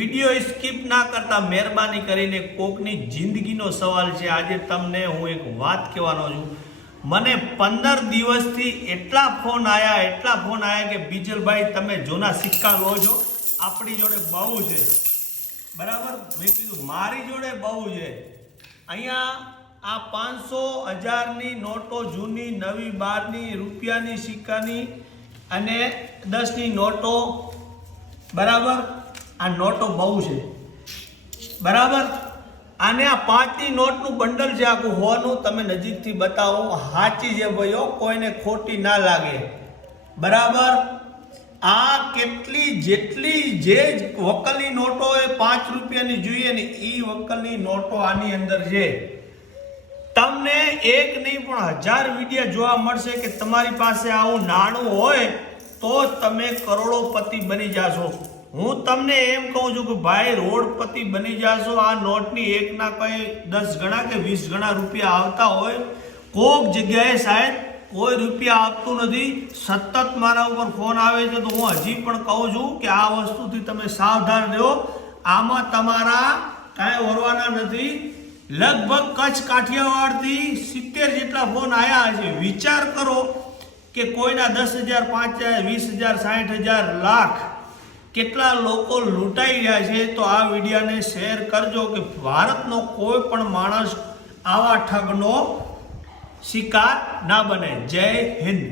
Video skip ના કરતા મહેરબાની કરીને કોકની જિંદગીનો સવાલ છે। આજે તમને હું એક વાત કહેવાનો છું। મને 15 દિવસથી એટલા ફોન આયા કે બીજલભાઈ તમે જૂના સિક્કા લો છો, આપણી જોડે બહુ છે, બરાબર। મેં કીધું મારી જોડે બહુ છે। અહીંયા આ 500 1000ની નોટો, જૂની નવી 12ની રૂપિયાની સિક્કાની અને 10ની નોટો, બરાબર। આ નોટો બહુ છે, બરાબર। આને આ 5ની નોટનું બંડલ છે આખું હોવાનું, તમે નજીકથી બતાવો, સાચી છે ભાઈઓ, કોઈને ખોટી ના લાગે, બરાબર। આ કેટલી જેટલી જે વકલની નોટો એ 5 રૂપિયાની જોઈએ ને એ વકલની નોટો આની અંદર છે। તમને એક નહીં પણ 1000 વિડીયો જોવા મળશે કે તમારી પાસે આવું નાણું હોય તો તમે કરોડોપતિ બની જાશો। હું તમને એમ કહું છું કે ભાઈ રોડપતિ બની જાશો। આ નોટની એકના કઈ 10 ગણા કે 20 ગણા રૂપિયા આવતા હોય, કોક જગ્યાએ સાહેબ કોઈ રૂપિયા આપતું નથી। સતત મારા ઉપર ફોન આવે છે તો હું હજી પણ કહું છું કે આ વસ્તુથી તમે સાવધાન રહો। આમાં તમારા કાંઈ વરવાના નથી। લગભગ કચ્છ કાઠિયાવાડથી 70 જેટલા ફોન આવ્યા છે। વિચાર કરો કે કોઈના 10,000, 5,000, 20,000, 60,000, લાખ કેટલા લોકો લૂંટાઈ રહ્યા છે। તો આ વિડીયોને શેર કરજો કે ભારતનો કોઈ પણ માણસ આવા ઠગનો શિકાર ના બને। જય હિન્દ।